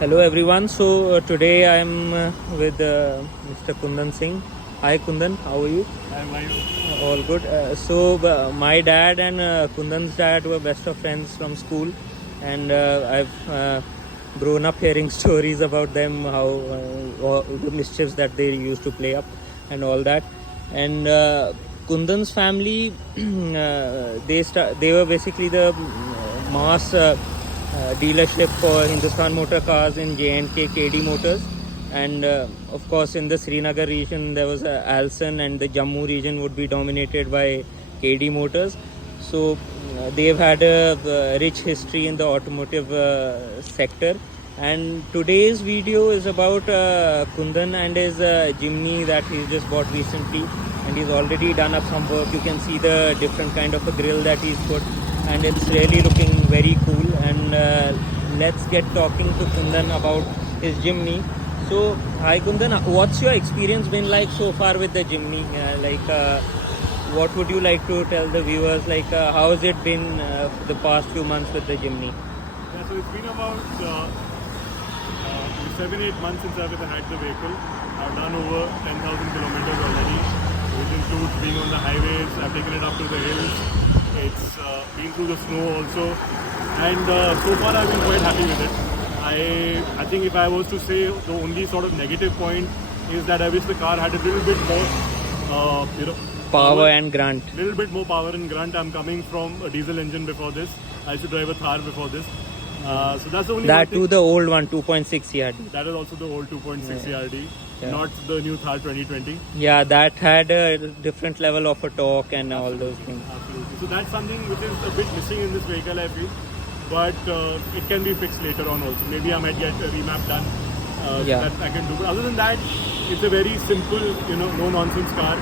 Hello everyone. So today I am with Mr. Kundan Singh. Hi Kundan, how are you? I'm All good. My dad and Kundan's dad were best of friends from school, and I've grown up hearing stories about them, how all the mischiefs that they used to play up, and all that. And Kundan's family, they were basically the mass. Dealership for Hindustan Motor Cars in J&K KD Motors, and of course in the Srinagar region there was Alson, and the Jammu region would be dominated by KD Motors. So they've had a rich history in the automotive sector, and today's video is about Kundan and his Jimny that he's just bought recently, and he's already done up some work. You can see the different kind of a grill that he's put, and it's really looking very cool. And let's get talking to Kundan about his Jimny. So hi Kundan, what's your experience been like so far with the Jimny? What would you like to tell the viewers? How has it been the past few months with the Jimny? Yeah, so it's been about 7-8 months since I've had the vehicle. I've done over 10,000 kilometers already, which includes being on the highways. I've taken it up to the hills. It's been through the snow also, and so far I've been quite happy with it. I think if I was to say the only sort of negative point is that I wish the car had a little bit more, Power and grunt. Little bit more power and grunt. I'm coming from a diesel engine before this. I used to drive a Thar before this. So that's the only That too, the old one, 2.6 CRD. That is also the old 2.6 CRD, Yeah. not the new Thar 2020. Yeah, that had a different level of a torque and all those things. Absolutely. So that's something which is a bit missing in this vehicle, I feel. But it can be fixed later on also. Maybe I might get a remap done that I can do. But other than that, it's a very simple, no-nonsense car.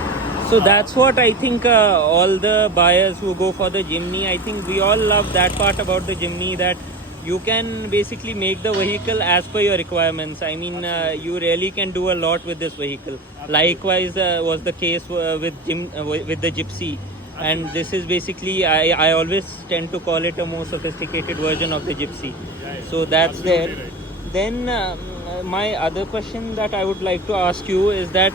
So that's what I think all the buyers who go for the Jimny, I think we all love that part about the Jimny, that you can basically make the vehicle as per your requirements. I mean, you really can do a lot with this vehicle. Likewise was the case with the Gypsy. And this is basically, I always tend to call it a more sophisticated version of the Gypsy. So that's there. Right. Then my other question that I would like to ask you is that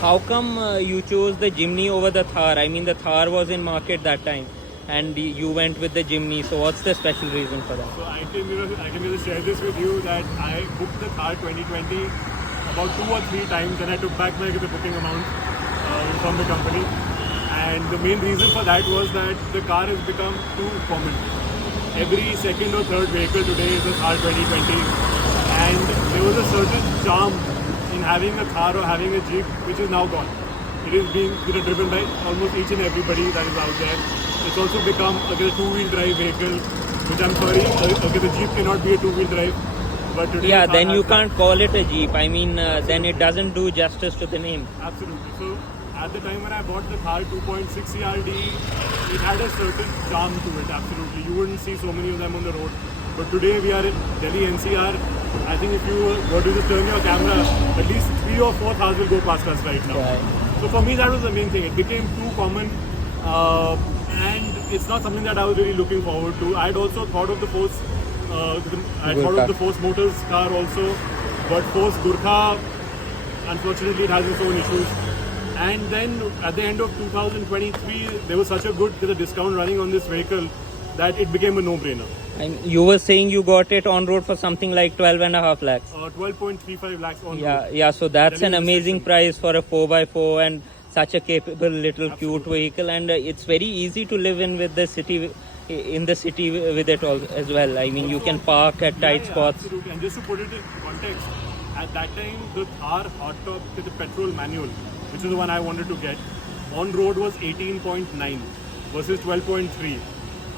how come you chose the Jimny over the Thar? I mean, the Thar was in market that time, and you went with the Jimny. So what's the special reason for that? So I can just share this with you that I booked the Thar 2020 about 2 or 3 times, and I took back the booking amount from the company. And the main reason for that was that the car has become too common. Every second or third vehicle today is a Thar 2020, and there was a certain charm in having a Thar or having a Jeep, which is now gone. It is being driven by almost each and everybody that is out there. It's also become a 2-wheel drive vehicle, which I'm sorry, the Jeep cannot be a 2-wheel drive. But today then you can't call it a Jeep. I mean, then it doesn't do justice to the name. Absolutely. So at the time when I bought the Thar 2.6 CRD, it had a certain charm to it, absolutely. You wouldn't see so many of them on the road. But today we are in Delhi NCR. I think if you were to just turn your camera, at least 3 or 4 cars will go past us right now. Right. So for me that was the main thing. It became too common, and it's not something that I was really looking forward to. I had also thought of the Force, Force Motors car also, but Force Gurkha, unfortunately it has its own issues. And then at the end of 2023, there was such a good discount running on this vehicle that it became a no-brainer. And you were saying you got it on road for something like 12.5 lakhs. 12.35 lakhs on road. Yeah. So that's an amazing price for a 4x4 and such a capable little cute vehicle. And it's very easy to live in the city with it all as well. I mean, you can park at tight spots. Absolutely. And just to put it in context, at that time the Thar Hot Top with the petrol manual, which is the one I wanted to get, on road was 18.9 versus 12.3.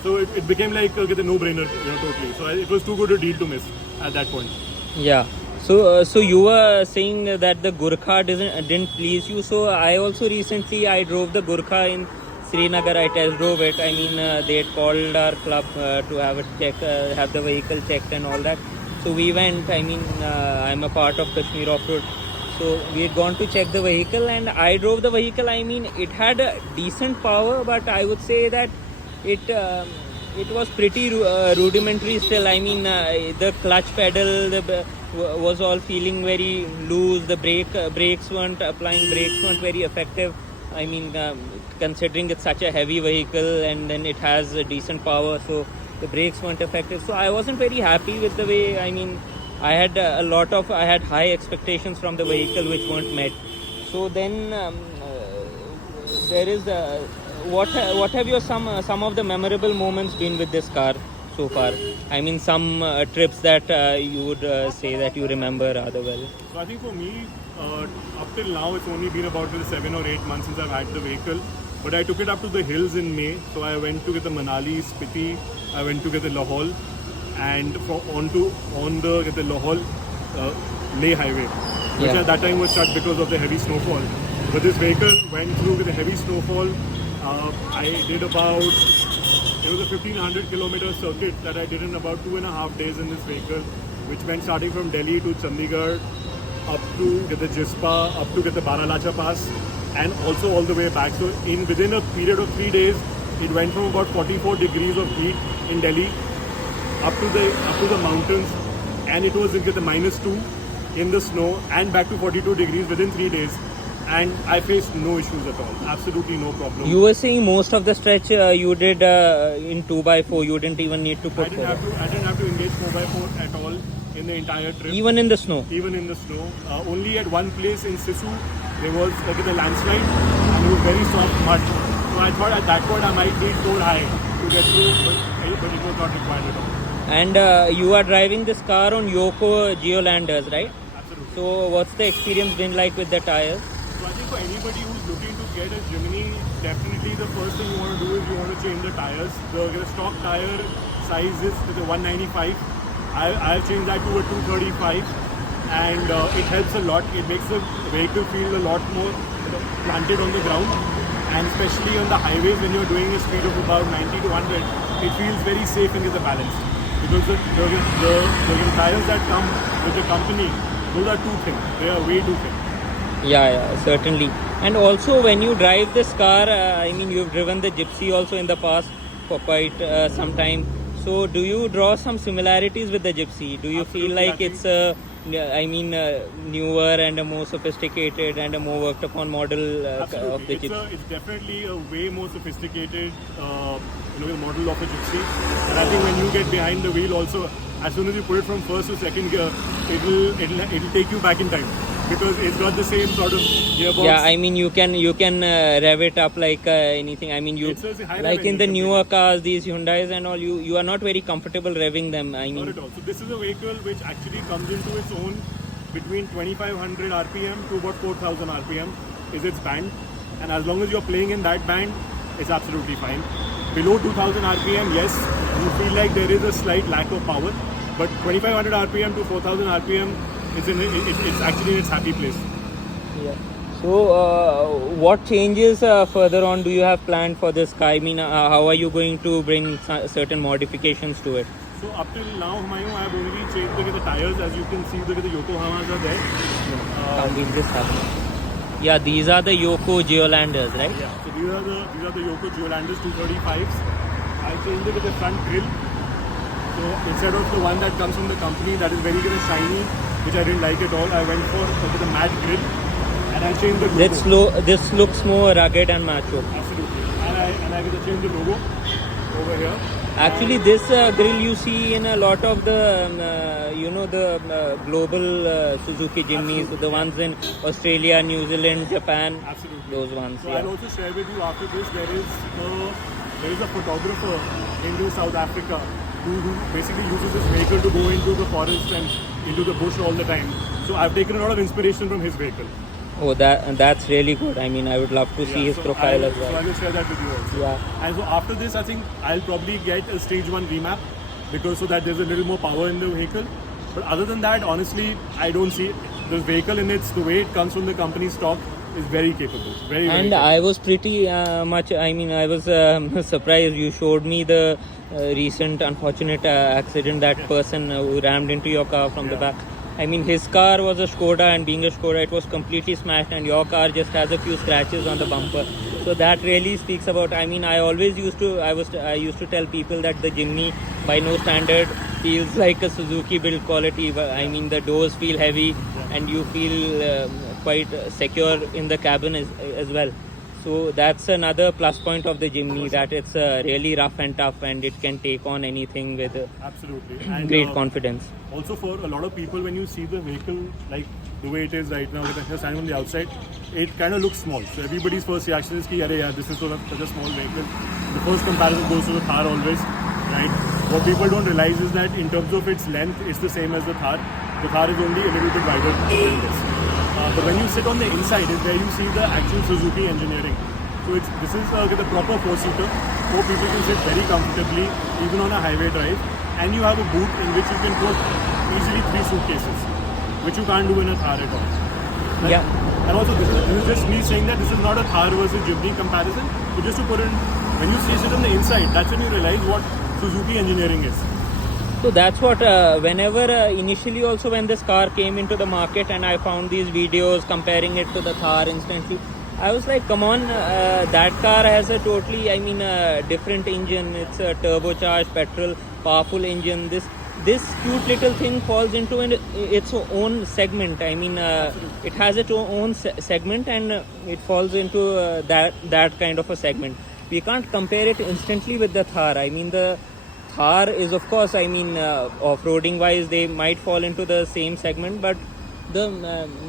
So it became like the no-brainer, totally. So it was too good a deal to miss at that point. Yeah. So you were saying that the Gurkha didn't please you. So I also recently I drove the Gurkha in Srinagar. I test drove it. I mean, they had called our club to have a check, have the vehicle checked and all that. So we went. I mean, I'm a part of Kashmir Off-Road. So we had gone to check the vehicle, and I drove the vehicle. I mean, it had a decent power, but I would say that it it was pretty rudimentary still. I mean, the clutch pedal was all feeling very loose. The brakes weren't applying. Brakes weren't very effective. I mean, considering it's such a heavy vehicle and then it has a decent power, so the brakes weren't effective. So I wasn't very happy with the way. I mean, I had I had high expectations from the vehicle which weren't met. So then there is what have your some of the memorable moments been with this car so far? I mean, some trips that you would say that you remember rather well. So I think for me, up till now, it's only been about 7 or 8 months since I've had the vehicle. But I took it up to the hills in May. So I went to get the Manali, Spiti, I went to get the Lahore, and on the Lahore Leh highway, which at that time was shut because of the heavy snowfall. But this vehicle went through with a heavy snowfall. I did about, it was a 1500 kilometer circuit that I did in about 2.5 days in this vehicle, which meant starting from Delhi to Chandigarh, up to get the Jispa, up to get the Baralacha Pass, and also all the way back. So within a period of 3 days, it went from about 44 degrees of heat in Delhi up to the mountains, and it was at the -2 in the snow, and back to 42 degrees within 3 days. And I faced no issues at all, absolutely no problem. You were saying most of the stretch you did in 2x4. You didn't even need to put. I didn't have to engage 4x4 at all in the entire trip. Even in the snow. Even in the snow. Only at one place in Sisu there was a landslide, and it was very soft mud. So I thought at that point I might need 4 high to get through, but it was not required at all. And you are driving this car on Yoko Geolanders, right? Absolutely. So what's the experience been like with the tires? So I think for anybody who's looking to get a Jimny, definitely the first thing you want to do is you want to change the tires. The stock tire size is the 195. I've changed that to a 235, and it helps a lot. It makes the vehicle feel a lot more planted on the ground, and especially on the highways when you're doing a speed of about 90 to 100, it feels very safe and is a balance. Because the tires that come with the company, those are too thin. They are way too thin. Yeah, certainly. And also when you drive this car, I mean, you've driven the Gypsy also in the past for quite some time. So do you draw some similarities with the Gypsy? Do you Absolutely, feel like it's newer and a more sophisticated and a more worked upon model of the Gypsy? It's definitely a way more sophisticated model of a Gypsy. And I think when you get behind the wheel also, as soon as you put it from first to second gear, it'll take you back in time, because it's got the same sort of gearbox. Yeah, I mean, you can rev it up like anything. I mean, It's a high like rev in the engine newer cars, these Hyundais and all, you are not very comfortable revving them. I mean, not at all. So this is a vehicle which actually comes into its own between 2500 RPM to about 4000 RPM is its band, and as long as you're playing in that band, it's absolutely fine. Below 2000 RPM, yes, you feel like there is a slight lack of power, but 2500 RPM to 4000 RPM, it's actually in its happy place. yeah. So, what changes further on do you have planned for this car? I mean, how are you going to bring certain modifications to it? So up till now, Humayun, I have only changed the tires. As you can see, the Yokohamas are there. Can't beat this happening. Yeah, these are the Yoko Geolanders, right? Yeah. So these are the Yoko Geolanders 235s. I changed it with the front grille. So instead of the one that comes from the company that is very shiny, which I didn't like at all, I went for the matte grille, and I changed the logo. This looks more rugged and macho. Absolutely. And I changed the logo over here. Actually, this grill you see in a lot of the, the global Suzuki Jimnys, the ones in Australia, New Zealand, Japan. Absolutely. Those ones. So Yeah. I'll also share with you after this. There is a photographer in South Africa who basically uses this vehicle to go into the forest and into the bush all the time. So I've taken a lot of inspiration from his vehicle. Oh, that's really good. I mean, I would love to see his profile as well. So I will share that with you also. Yeah. And so after this, I think I'll probably get a stage 1 remap, because so that there's a little more power in the vehicle. But other than that, honestly, I don't see the vehicle in the way it comes from the company stock is very capable. Very And capable. I was pretty much, I mean, I was surprised. You showed me the recent unfortunate accident, that person who rammed into your car from the back. I mean, his car was a Skoda, and being a Skoda, it was completely smashed, and your car just has a few scratches on the bumper. So that really speaks about. I mean, I used to tell people that the Jimny, by no standard, feels like a Suzuki build quality. But I mean, the doors feel heavy, and you feel quite secure in the cabin as well. So that's another plus point of the Jimny, that it's really rough and tough, and it can take on anything with Absolutely. And, great confidence. Also, for a lot of people, when you see the vehicle like the way it is right now, with the standing on the outside, it kind of looks small. So everybody's first reaction is, "Arey yaar, this is such a small vehicle." The first comparison goes to the Thar always, right? What people don't realize is that in terms of its length, it's the same as the Thar. The Thar is only a little bit wider than this. But when you sit on the inside is where you see the actual Suzuki engineering. So this is the proper four-seater. Four people can sit very comfortably, even on a highway drive. And you have a boot in which you can put easily 3 suitcases, which you can't do in a Thar at all. Right? Yeah. And also, this is just me saying that this is not a Thar versus Jimny comparison. But just to put in, when you sit on the inside, that's when you realize what Suzuki engineering is. So that's what, whenever initially also when this car came into the market and I found these videos comparing it to the Thar instantly, I was like, come on, that car has a totally, different engine. It's a turbocharged petrol, powerful engine. This cute little thing falls into its own segment. I mean, it has its own segment, and it falls into that kind of a segment. We can't compare it instantly with the Thar. I mean, the Thar is, of course, off-roading wise, they might fall into the same segment, but the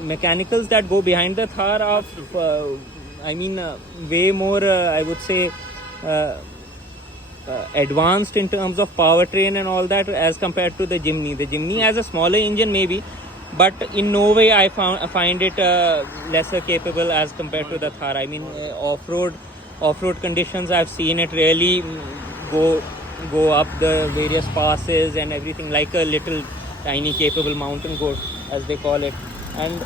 mechanicals that go behind the Thar are, way more, I would say, advanced in terms of powertrain and all that as compared to the Jimny. The Jimny has a smaller engine maybe, but in no way I find it lesser capable as compared to the Thar. I mean, off-road conditions, I've seen it really go up the various passes and everything like a little tiny capable mountain goat, as they call it. And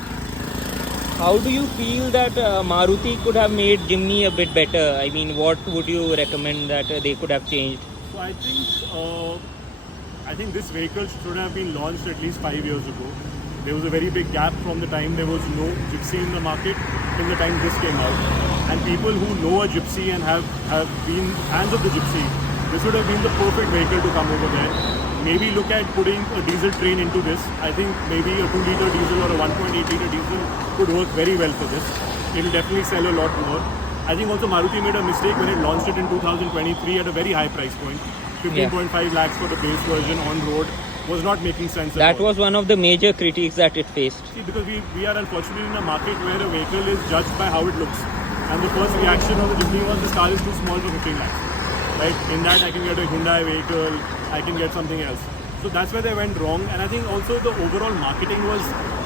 how do you feel that Maruti could have made Jimny a bit better? I mean, what would you recommend that they could have changed? So I think this vehicle should have been launched at least 5 years ago. There was a very big gap from the time there was no Gypsy in the market till the time this came out. And people who know a Gypsy and have been fans of the Gypsy, this would have been the perfect vehicle to come over there. Maybe look at putting a diesel train into this. I think maybe a 2-liter diesel or a 1.8-liter diesel could work very well for this. It will definitely sell a lot more. I think also Maruti made a mistake when it launched it in 2023 at a very high price point. 15.5 lakhs for the base version on road was not making sense at all. That was one of the major critiques that it faced. See, because we are unfortunately in a market where a vehicle is judged by how it looks. And the first reaction of the Jimny was this car is too small for 15 lakhs. Right? In that I can get a Hyundai vehicle, I can get something else. So that's where they went wrong. And I think also the overall marketing was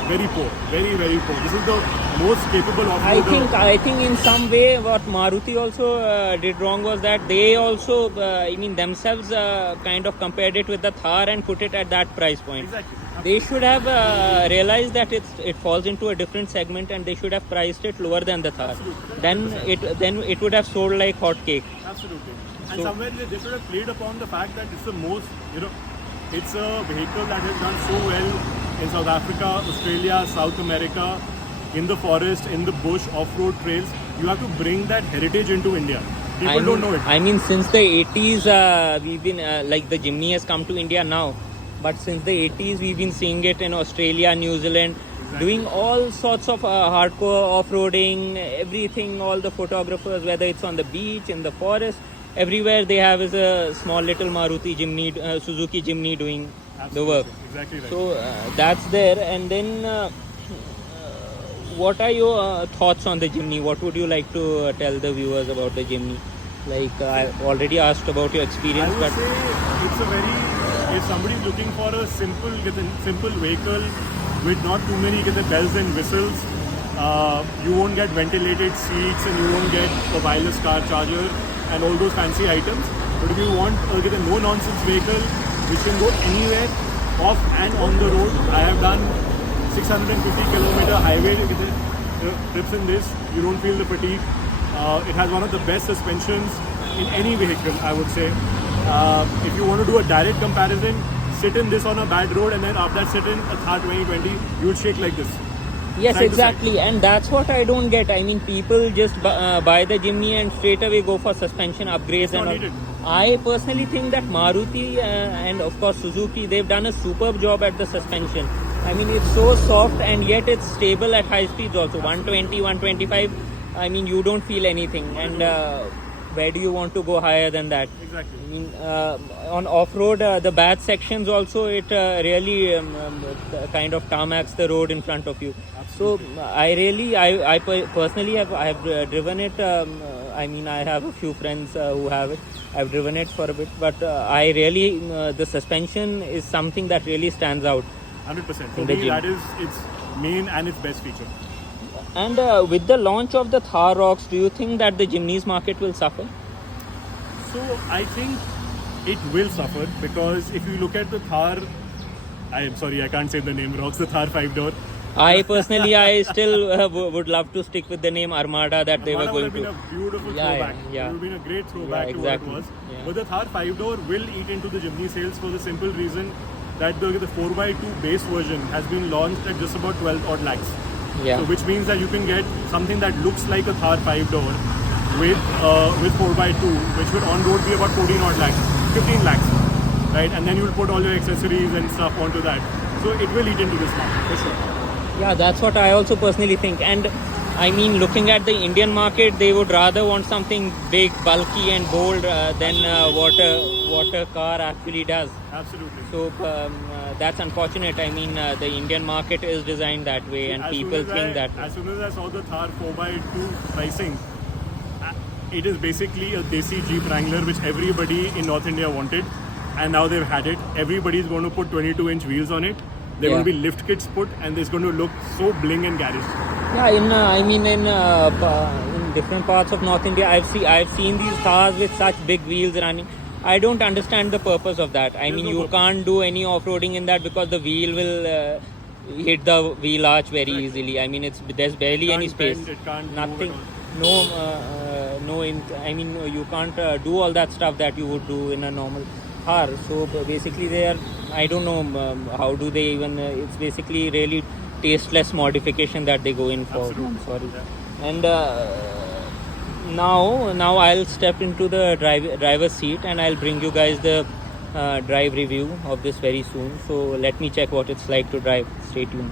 very poor. Very, very poor. This is the most capable off-roader. I think in some way what Maruti also did wrong was that they also, themselves kind of compared it with the Thar and put it at that price point. Exactly. They should have realized that it falls into a different segment, and they should have priced it lower than the Thar. Absolutely. Then it would have sold like hotcake. Absolutely. And somewhere they should have played upon the fact that it's the most, it's a vehicle that has done so well in South Africa, Australia, South America, in the forest, in the bush, off-road trails. You have to bring that heritage into India. People don't know it. I mean, since the 80s, we've been, the Jimny has come to India now. But since the 80s, we've been seeing it in Australia, New Zealand, doing all sorts of hardcore off-roading, everything, all the photographers, whether it's on the beach, in the forest, everywhere they have is a small little Maruti Jimny, Suzuki Jimny doing the work. Exactly right. So that's there. And then what are your thoughts on the Jimny? What would you like to tell the viewers about the Jimny? Like I already asked about your experience, I would say it's a very, if somebody is looking for a simple vehicle with not too many bells and whistles, you won't get ventilated seats and you won't get a wireless car charger and all those fancy items. But if you want a no-nonsense vehicle which can go anywhere, off and on the road, I have done 650-kilometer highway trips in this. You don't feel the fatigue. It has one of the best suspensions in any vehicle, I would say. If you want to do a direct comparison, sit in this on a bad road and then after that sit in a Thar 2020, you will shake like this. Yes, side to exactly, and that's what I don't get. I mean, people just buy the Jimny and straight away go for suspension upgrades It's not and all. needed. I personally think that Maruti and of course Suzuki, they've done a superb job at the suspension. I mean, it's so soft and yet it's stable at high speeds also. 120, 125. I mean, you don't feel anything. And where do you want to go higher than that? Exactly. I mean, on off-road, the bad sections also, it really kind of tarmacs the road in front of you. Absolutely. So I personally have driven it. I mean, I have a few friends who have it. I've driven it for a bit, but I really the suspension is something that really stands out. 100%. For In the me, gym. that is its main and its best feature. And with the launch of the Thar Rocks, do you think that the Jimny's market will suffer? So I think it will suffer because if you look at the Thar, I am sorry, I can't say the name, Rocks, the Thar 5-door. I personally, I still would love to stick with the name Armada that they were Armada would going have to. been a beautiful Yeah, throwback. yeah. It would have been a great throwback Yeah, to what exactly. it was. Yeah. But the Thar 5-door will eat into the Jimny sales for the simple reason that the 4x2 base version has been launched at just about 12 odd lakhs. Yeah. So which means that you can get something that looks like a Thar 5-door with 4x2, which would on road be about 14 odd lakhs, 15 lakhs, right? And then you'll put all your accessories and stuff onto that. So it will eat into this market for sure. Yeah, that's what I also personally think. And I mean, looking at the Indian market, they would rather want something big, bulky, and bold than what a car actually does. Absolutely. So that's unfortunate. I mean, the Indian market is designed that way, and As people soon as think that way. As soon as I saw the Thar 4x2 pricing, it is basically a Desi Jeep Wrangler which everybody in North India wanted, and now they've had it. Everybody's going to put 22-inch wheels on it. There Yeah. will be lift kits put, and it's going to look so bling and garish. Yeah, in different parts of North India, I've seen these cars with such big wheels running. I don't understand the purpose of that. I mean, no you purpose. can't do any off-roading in that because the wheel will hit the wheel arch very easily. I mean, there's barely Can't any space. bend, it can't move Nothing. at I mean, you can't do all that stuff that you would do in a normal car. So basically, they are. I don't know how do they even. It's basically really tasteless modification that they go in for. Absolutely. I'm sorry. Yeah. And now I'll step into the driver's seat and I'll bring you guys the drive review of this very soon. So let me check what it's like to drive. Stay tuned.